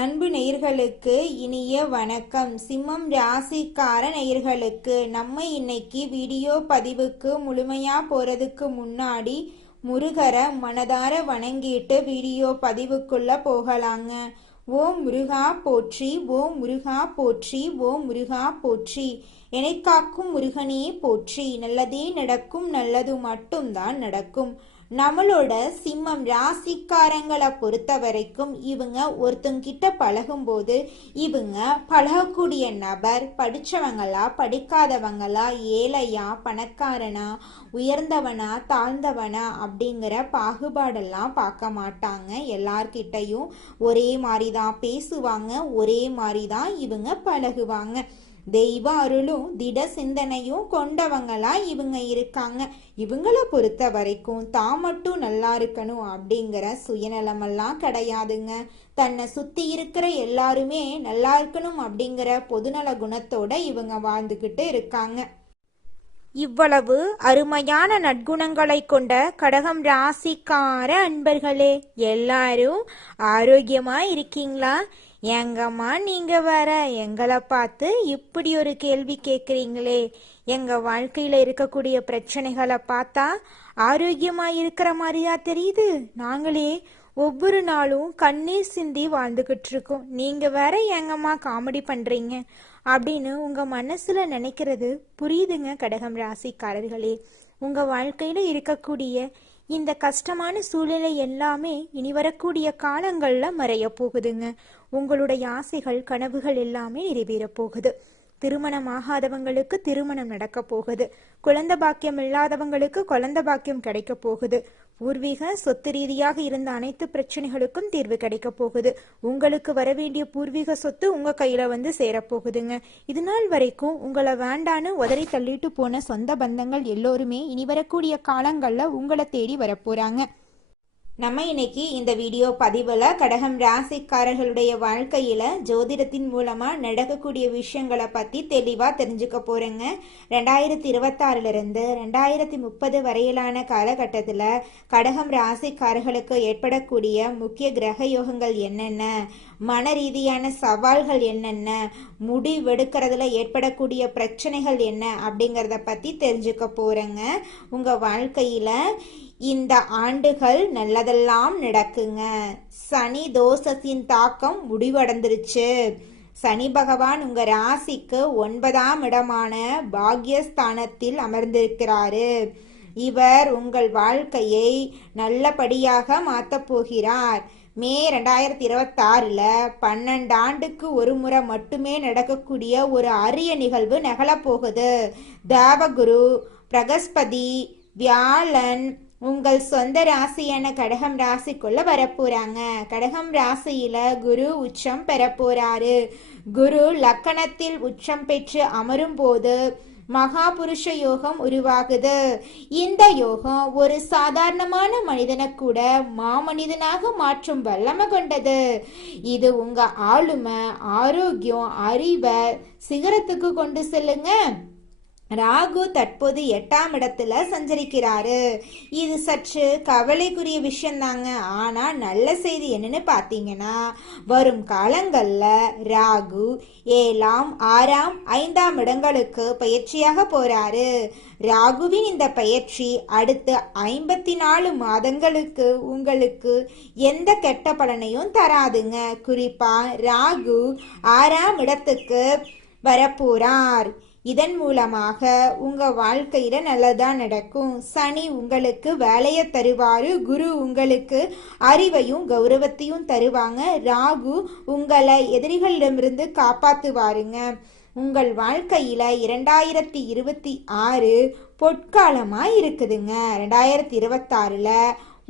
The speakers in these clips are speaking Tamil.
அன்பு நேயர்களுக்கு இனிய வணக்கம். சிம்மம் ராசிக்கார நேயர்களுக்கு நம்ம இன்னைக்கு வீடியோ பதிவுக்கு முழுமையா போறதுக்கு முன்னாடி முருகரை மனதார வணங்கிட்டு வீடியோ பதிவுக்குள்ள போகலாங்க. ஓம் முருகா போற்றி, ஓம் முருகா போற்றி, ஓம் முருகா போற்றி. என்னை காக்கும் முருகனே போற்றி. நல்லதே நடக்கும், நல்லது மட்டும்தான் நடக்கும். நம்மளோட சிம்மம் ராசிக்காரங்களை பொறுத்த வரைக்கும் இவங்க ஒருத்தங்கிட்ட பழகும்போது இவங்க பழகக்கூடிய நபர் படிச்சவங்களா படிக்காதவங்களா, ஏழையா பணக்காரனா, உயர்ந்தவனா தாழ்ந்தவனா அப்படிங்கிற பாகுபாடெல்லாம் பார்க்க மாட்டாங்க. எல்லார்கிட்டையும் ஒரே மாதிரி தான் பேசுவாங்க, ஒரே மாதிரி தான் இவங்க பழகுவாங்க. தெய்வ அருளும் திட சிந்தனையும் கொண்டவங்களா இவங்க இருக்காங்க. இவங்களை பொறுத்த வரைக்கும் தான் மட்டும் நல்லா இருக்கணும் அப்படிங்கிற சுயநலமெல்லாம் கிடையாதுங்க. தன்னை சுத்தி இருக்கிற எல்லாருமே நல்லா இருக்கணும் அப்படிங்கிற பொதுநல குணத்தோட இவங்க வாழ்ந்துகிட்டு இருக்காங்க. இவ்வளவு அருமையான நற்குணங்களை கொண்ட கடகம் ராசிக்கார அன்பர்களே, எல்லாரும் ஆரோக்கியமா இருக்கீங்களா? எங்கம்மா நீங்க வர எங்களை பார்த்து இப்படி ஒரு கேள்வி கேட்குறீங்களே? எங்க வாழ்க்கையில இருக்கக்கூடிய பிரச்சனைகளை பார்த்தா ஆரோக்கியமா இருக்கிற மாதிரியா தெரியுது? நாங்களே ஒவ்வொரு நாளும் கண்ணீர் சிந்தி வாழ்ந்துகிட்டு இருக்கோம், நீங்க வேற எங்கம்மா காமெடி பண்றீங்க அப்படின்னு உங்க மனசுல நினைக்கிறது புரியுதுங்க. கடகம் ராசிக்காரர்களே, உங்க வாழ்க்கையில இருக்கக்கூடிய இந்த கஷ்டமான சூழ்நிலை எல்லாமே இனி வரக்கூடிய காலங்கள்ல மறைய போகுதுங்க. உங்களுடைய ஆசைகள் கனவுகள் எல்லாமே நிறைவேற போகுது. திருமணம் ஆகாதவங்களுக்கு திருமணம் நடக்க போகுது. குழந்தை பாக்கியம் இல்லாதவங்களுக்கு குழந்தை பாக்கியம் கிடைக்க போகுது. பூர்வீக சொத்து ரீதியாக இருந்த அனைத்து பிரச்சனைகளுக்கும் தீர்வு கிடைக்க போகுது. உங்களுக்கு வரவேண்டிய பூர்வீக சொத்து உங்க கையில வந்து சேரப்போகுதுங்க. இது நாள் வரைக்கும் உங்களை வேண்டான்னு உதறி தள்ளிட்டு போன சொந்த பந்தங்கள் எல்லோருமே இனி வரக்கூடிய காலங்கள்ல உங்களை தேடி வரப்போறாங்க. நம்ம இன்னைக்கு இந்த வீடியோ பதிவில் கடகம் ராசிக்காரர்களுடைய வாழ்க்கையில் ஜோதிடத்தின் மூலமாக நடக்கக்கூடிய விஷயங்களை பற்றி தெளிவாக தெரிஞ்சுக்க போகிறேங்க. 2026 2030 வரையிலான காலகட்டத்தில் கடகம் ராசிக்காரர்களுக்கு ஏற்படக்கூடிய முக்கிய கிரக யோகங்கள் என்னென்ன, மன ரீதியான சவால்கள் என்னென்ன, முடிவெடுக்கிறதுல ஏற்படக்கூடிய பிரச்சனைகள் என்ன அப்படிங்கிறத பற்றி தெரிஞ்சுக்க போகிறேங்க. உங்கள் வாழ்க்கையில் இந்த ஆண்டுகள் நல்லதெல்லாம் நடக்குங்க. சனி தோஷத்தின் தாக்கம் முடிவடைந்துருச்சு. சனி பகவான் உங்க ராசிக்கு 9ஆம் இடமான பாக்யஸ்தானத்தில் அமர்ந்திருக்கிறாரு. இவர் உங்கள் வாழ்க்கையை நல்லபடியாக மாற்ற போகிறார். மே 2026 12 ஆண்டுக்கு ஒரு முறை மட்டுமே நடக்கக்கூடிய ஒரு அரிய நிகழ்வு நிகழப்போகுது. தேவகுரு, பிரகஸ்பதி, வியாழன் உங்கள் சொந்த ராசியான கடகம் ராசிக்குள்ள வரப்போறாங்க. கடகம் ராசியில குரு உச்சம் பெற போறாரு. குரு லக்கணத்தில் உச்சம் பெற்று அமரும் போது மகாபுருஷ யோகம் உருவாகுது. இந்த யோகம் ஒரு சாதாரணமான மனிதனை கூட மாமனிதனாக மாற்றும் வல்லமை கொண்டது. இது உங்க ஆளுமை, ஆரோக்கியம், அறிவை சிகரத்துக்கு கொண்டு செல்லுங்க. ராகு தற்போது 8ஆம் இடத்துல சஞ்சரிக்கிறாரு. இது சற்று கவலைக்குரிய விஷயம்தாங்க. ஆனா நல்ல செய்தி என்னன்னு பாத்தீங்கன்னா, வரும் காலங்கள்ல ராகு 7ஆம் 6ஆம் 5ஆம் இடங்களுக்கு பயிற்சியாக போறாரு. ராகுவின் இந்த பயிற்சி அடுத்து 54 மாதங்களுக்கு உங்களுக்கு எந்த கெட்ட பலனையும் தராதுங்க. குறிப்பா ராகு 6ஆம் இடத்துக்கு வரப்போறார். இதன் மூலமாக உங்க வாழ்க்கையில நல்லதா நடக்கும். சனி உங்களுக்கு வேலையை தருவாரு. குரு உங்களுக்கு அறிவையும் கௌரவத்தையும் தருவாங்க. ராகு உங்களை எதிரிகளிடமிருந்து காப்பாத்துவாருங்க. உங்கள் வாழ்க்கையில 2026 பொற்காலமா இருக்குதுங்க. 2026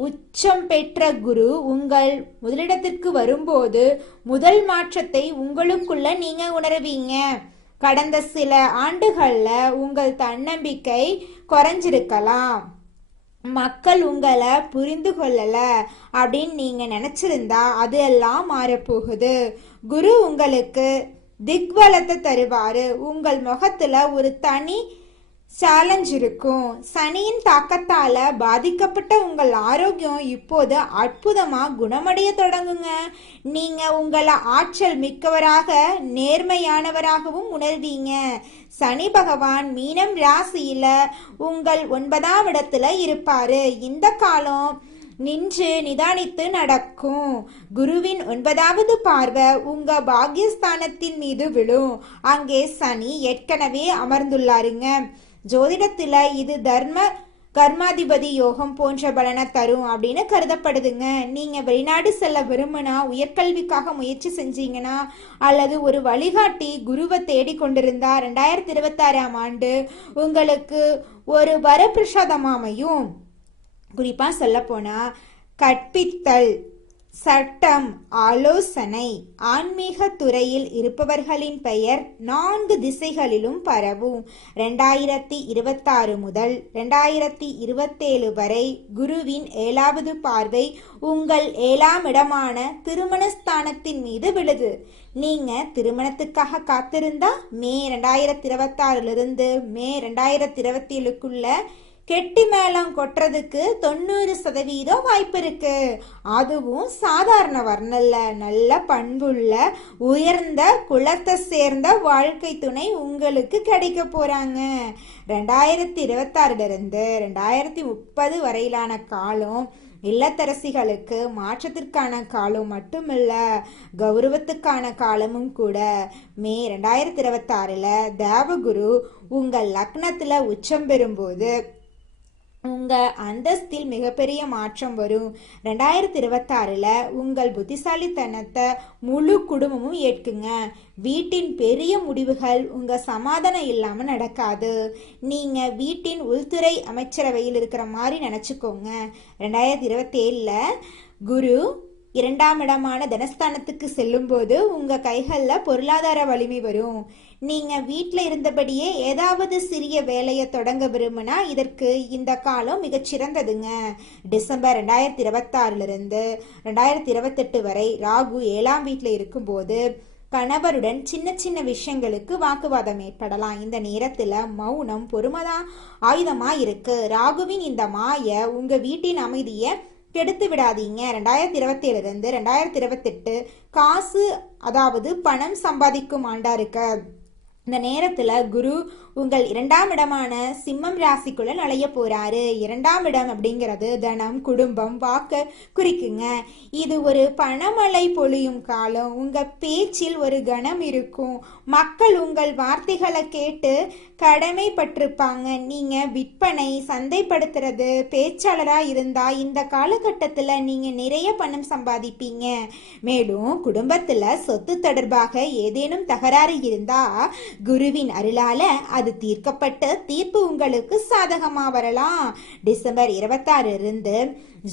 உச்சம் பெற்ற குரு உங்கள் முதலிடத்திற்கு வரும்போது முதல் மாற்றத்தை உங்களுக்குள்ள நீங்க உணர்வீங்க. கடந்த சில ஆண்டுகள்ல உங்கள் தன்னம்பிக்கை குறைஞ்சிருக்கலாம். மக்கள் உங்களை புரிந்து கொள்ளல அப்படின்னு நீங்க நினைச்சிருந்தா அது எல்லாம் மாறப்போகுது. குரு உங்களுக்கு திக்வலத்தை தருவாரு. உங்கள் முகத்துல ஒரு தனி சேலஞ்ச் இருக்கும். சனியின் தாக்கத்தால பாதிக்கப்பட்ட உங்கள் ஆரோக்கியம் இப்போது அற்புதமா குணமடைய தொடங்குங்க. நீங்க உங்களை ஆற்றல் மிக்கவராக நேர்மையானவராகவும் உணர்வீங்க. சனி பகவான் மீனம் ராசியில உங்கள் 9ஆம் இடத்துல இருப்பாரு. இந்த காலம் நின்று நிதானித்து நடக்கும். குருவின் 9வது பார்வை உங்க பாக்யஸ்தானத்தின் மீது விழும். அங்கே சனி ஏற்கனவே அமர்ந்துள்ளாருங்க. ஜோதிடத்துல இது கர்மாதிபதி யோகம் போன்ற பலனை தரும் அப்படின்னு கருதப்படுதுங்க. நீங்க வெளிநாடு செல்ல விரும்பினா, உயர்கல்விக்காக முயற்சி செஞ்சீங்கன்னா, அல்லது ஒரு வழிகாட்டி குருவை தேடி கொண்டிருந்தா 2026ஆம் ஆண்டு உங்களுக்கு ஒரு வரப்பிரசாதமாமையும். குறிப்பா சொல்ல போனா கற்பித்தல், சட்டம், ஆலோசனை, ஆன்மீக துறையில் இருப்பவர்களின் பெயர் 4 திசைகளிலும் பரவும். 2026 முதல் 2027 வரை குருவின் 7வது பார்வை உங்கள் 7ஆம் இடமான திருமணஸ்தானத்தின் மீது விழுது. நீங்க திருமணத்துக்காக காத்திருந்தா மே 2026 மே 2027க்குள்ள கெட்டி மேளம் கொட்டுறதுக்கு 90% வாய்ப்பு இருக்கு. அதுவும் சாதாரண வர்ணல்ல, நல்ல பண்புள்ள உயர்ந்த குலத்தை சேர்ந்த வாழ்க்கை துணை உங்களுக்கு கிடைக்க போறாங்க. 2026 2030 வரையிலான காலம் இல்லத்தரசிகளுக்கு மாற்றத்திற்கான காலம் மட்டுமில்ல, கௌரவத்துக்கான காலமும் கூட. மே 2026 தேவகுரு உங்கள் லக்னத்துல உச்சம் பெறும்போது உங்க அந்தஸ்தில் மிகப்பெரிய மாற்றம் வரும். 2026 உங்கள் புத்திசாலித்தனத்தை முழு குடும்பமும் ஏற்குங்க. வீட்டின் பெரிய முடிவுகள் உங்க சமாதானம் இல்லாம நடக்காது. நீங்க வீட்டின் உள்துறை அமைச்சரவையில் இருக்கிற மாதிரி நினைச்சுக்கோங்க. 2027 குரு 2ஆம் இடமான தனஸ்தானத்துக்கு செல்லும் போது உங்க கைகள்ல பொருளாதார வலிமை வரும். நீங்க வீட்டில் இருந்தபடியே ஏதாவது சிறிய வேலையை தொடங்க விரும்பினா இதற்கு இந்த காலம் மிகச்சிறந்ததுங்க. டிசம்பர் 2026 2028 வரை ராகு 7ஆம் வீட்டில் இருக்கும்போது கணவருடன் சின்ன சின்ன விஷயங்களுக்கு வாக்குவாதம் ஏற்படலாம். இந்த நேரத்துல மௌனம் பொறுமைதான் ஆயுதமா இருக்கு. ராகுவின் இந்த மாய உங்க வீட்டின் அமைதியை கெடுத்து விடாதீங்க. 2027 2028 காசு, அதாவது பணம் சம்பாதிக்கும் ஆண்டா இருக்கு. இந்த நேரத்துல குரு உங்கள் 2ஆம் இடமான சிம்மம் ராசிக்குள்ள நுழைய போறாரு. 2ஆம் இடம் அப்படிங்கிறது தனம், குடும்பம், வாக்க குறிக்குங்க. இது ஒரு பணமழை பொழியும் காலம். உங்க பேச்சில் ஒரு கணம் இருக்கும். மக்கள் உங்கள் வார்த்தைகளை கேட்டு கடமைப்பட்டிருப்பாங்க. நீங்க விற்பனை, சந்தைப்படுத்துறது பேச்சாளரா இருந்தா இந்த காலகட்டத்துல நீங்க நிறைய பணம் சம்பாதிப்பீங்க. மேலும் குடும்பத்துல சொத்து தொடர்பாக ஏதேனும் தகராறு இருந்தா குருவின் அருளால அது தீர்க்கப்பட்டு தீர்ப்பு உங்களுக்கு சாதகமா வரலாம். டிசம்பர் 26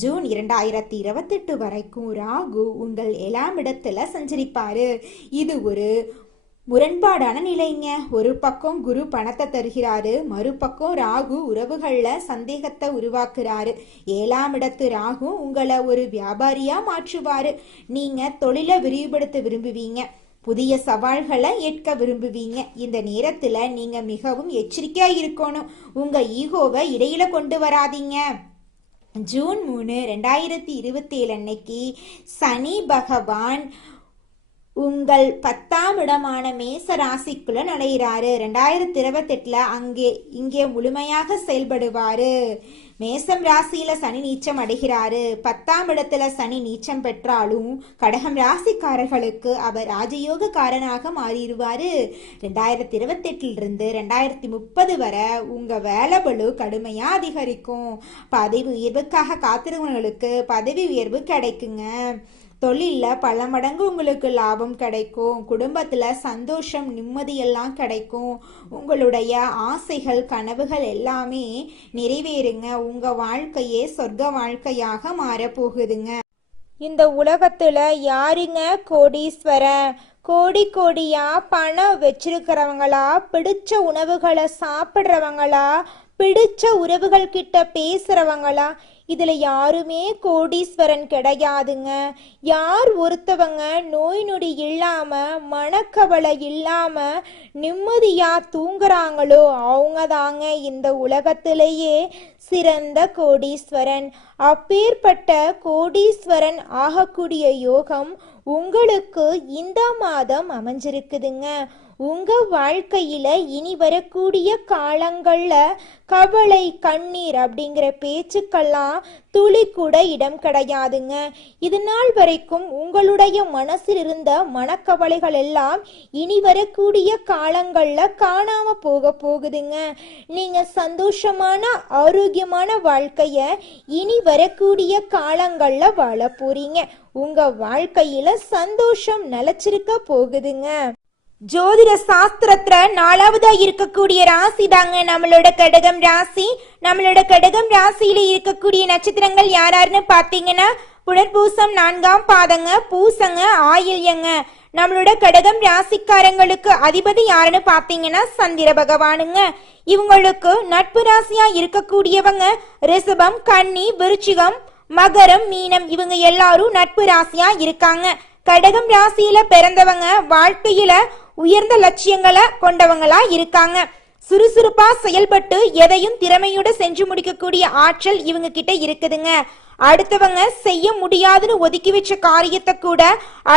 ஜூன் 2028 வரைக்கும் ராகு உங்கள் 7ஆம் இடத்துல சஞ்சரிப்பாரு. இது ஒரு முரண்பாடான நிலைங்க. ஒரு பக்கம் குரு பணத்தை தருகிறாரு, மறுபக்கம் ராகு உறவுகள்ல சந்தேகத்தை உருவாக்குறாரு. 7ஆம் இடத்து ராகு உங்களை ஒரு வியாபாரியா மாற்றுவாரு. நீங்க தொழிலை விரிவுபடுத்த விரும்புவீங்க, புதிய சவால்களை ஏற்க விரும்புவீங்க. இந்த நேரத்துல நீங்க மிகவும் எச்சரிக்கையா இருக்கணும். உங்க ஈகோவை இடையில கொண்டு வராதீங்க. ஜூன் 3 2027 அன்னைக்கு சனி பகவான் உங்கள் 10ஆம் இடமான மேச ராசிக்குள்ள நுழைகிறாரு. 2028 இங்கே முழுமையாக செயல்படுவாரு. மேசம் ராசியில சனி நீச்சம் அடைகிறாரு. 10ஆம் இடத்துல சனி நீச்சம் பெற்றாலும் கடகம் ராசிக்காரர்களுக்கு அவர் ராஜயோக காரனாக மாறிடுவாரு. 2028 2030 வரை உங்க வேலை பளு கடுமையா அதிகரிக்கும். பதவி உயர்வுக்காக காத்திருந்தவங்களுக்கு பதவி உயர்வு கிடைக்குங்க. தொழில்ல பல மடங்கு உங்களுக்கு லாபம் கிடைக்கும். குடும்பத்துல சந்தோஷம், நிம்மதியெல்லாம் கிடைக்கும். உங்களுடைய ஆசைகள், கனவுகள் எல்லாமே நிறைவேறுங்க. உங்க வாழ்க்கையே சொர்க்க வாழ்க்கையாக மாறப்போகுதுங்க. இந்த உலகத்துல யாருங்க கோடீஸ்வரன்? கோடியா பணம் வச்சிருக்கிறவங்களா, பிடிச்ச உணவுகளை சாப்பிட்றவங்களா, பிடிச்ச உறவுகள் கிட்ட பேசுறவங்களா, இதுல யாருமே கோடீஸ்வரன் கிடையாதுங்க. யார் ஒருத்தவங்க நோய் நொடி இல்லாம மனக்கவலை இல்லாம நிம்மதியா தூங்குறாங்களோ அவங்க தாங்க இந்த உலகத்திலேயே சிறந்த கோடீஸ்வரன். அப்பேற்பட்ட கோடீஸ்வரன் ஆகக்கூடிய யோகம் உங்களுக்கு இந்த மாதம் அமைஞ்சிருக்குதுங்க. உங்க வாழ்க்கையில இனி வரக்கூடிய காலங்கள்ல கவலை கண்ணீர் அப்படிங்கிற பேச்சுக்கெல்லாம் துளி கூட இடம் கிடையாதுங்க. இது நாள் வரைக்கும் உங்களுடைய மனசில் இருந்த மனக்கவலைகள் எல்லாம் இனி வரக்கூடிய காலங்கள்ல காணாம போகுதுங்க. நீங்க சந்தோஷமான ஆரோக்கியமான வாழ்க்கைய இனி வரக்கூடிய காலங்கள்ல வாழ போறீங்க. உங்க வாழ்க்கையில சந்தோஷம் நிலைச்சிருக்க போகுதுங்க. ஜோதிட சாஸ்திரத்துல 4வதா இருக்கக்கூடிய ராசி தாங்க நம்மளோட கடகம் ராசி. நம்மளோட கடகம் ராசியில இருக்கக்கூடிய நட்சத்திரங்கள் யாராருன்னு பாத்தீங்கன்னா புனர்பூசம் 4ஆம் பாதங்க, பூசங்க, ஆயில்யங்க. நம்மளோட கடகம் ராசிக்காரங்களுக்கு அதிபதி யாருன்னு பாத்தீங்கன்னா சந்திர பகவானுங்க. இவங்களுக்கு நட்பு ராசியா இருக்கக்கூடியவங்க ரிஷபம், கன்னி, விருச்சிகம், மகரம், மீனம். இவங்க எல்லாரும் நட்பு ராசியா இருக்காங்க. கடகம் ராசியில பிறந்தவங்க வாழ்க்கையில உயர்ந்த லட்சியங்களை கொண்டவங்களா இருக்காங்க. சுறுசுறுப்பா செயல்பட்டு எதையும் திறமையோட செஞ்சு முடிக்கக்கூடிய ஆற்றல் இவங்க கிட்ட இருக்குதுங்க. அடுத்தவங்க செய்ய முடியாதுன்னு ஒதுக்கி வச்ச காரியத்தை கூட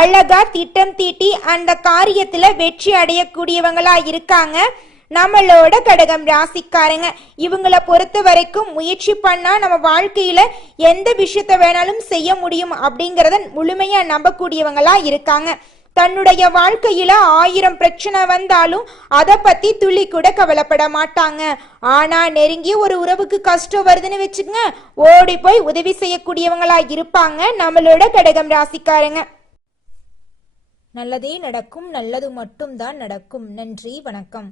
அழகா திட்டம் தீட்டி அந்த காரியத்துல வெற்றி அடையக்கூடியவங்களா இருக்காங்க நம்மளோட கடகம் ராசிக்காரங்க. இவங்களை பொறுத்த வரைக்கும் முயற்சி பண்ணா நம்ம வாழ்க்கையில எந்த விஷயத்த வேணாலும் செய்ய முடியும் அப்படிங்கறத முழுமையா நம்பக்கூடியவங்களா இருக்காங்க. தன்னுடைய வாழ்க்கையில 1000 பிரச்சனை வந்தாலும் அதை பத்தி துளி கூட கவலைப்பட மாட்டாங்க. ஆனா நெருங்கிய ஒரு உறவுக்கு கஷ்டம் வருதுன்னு வச்சுக்கங்க, ஓடி போய் உதவி செய்யக்கூடியவங்களா இருப்பாங்க நம்மளோட கடகம் ராசிக்காரங்க. நல்லதே நடக்கும், நல்லது மட்டும்தான் நடக்கும். நன்றி, வணக்கம்.